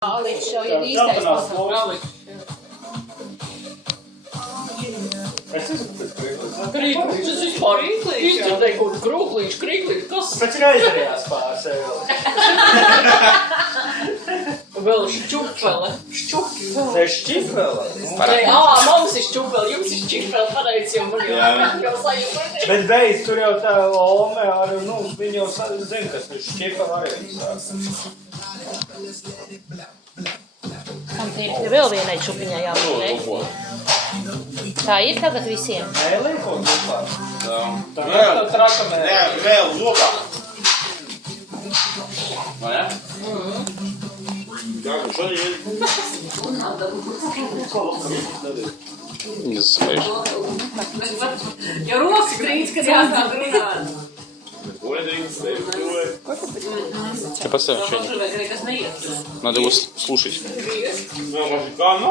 Līdz jau ir īstais pasaules. Es esmu pēc krīklītes. Krīklītes, tas vispār īklītes. Izdzirdēju kaut krūklīšu, krīklīšu, kas? Pēc reizējās pāris vēl. Vēl šķupele. Šķupele. Ne šķifele? Mums ir šķupele, jums ir šķupele, pareizi jau man jau sajūta. Bet beidz, tur jau tā Ome ar, viņi jau zina, kas ir šķifele arī. Un ir vēl vienai čupiņai jābūt. Tā ir tagad visiem. Nē, liekot vispār. Tā Vēl. tā trakamē. Nē, vēl zobā. Vai ne? Jā, šodien ir. Не засыпаешь. Jo rokas brīdis, kad jāsāk runāt. Ты поставь чайник. Надо его слушать. Nu,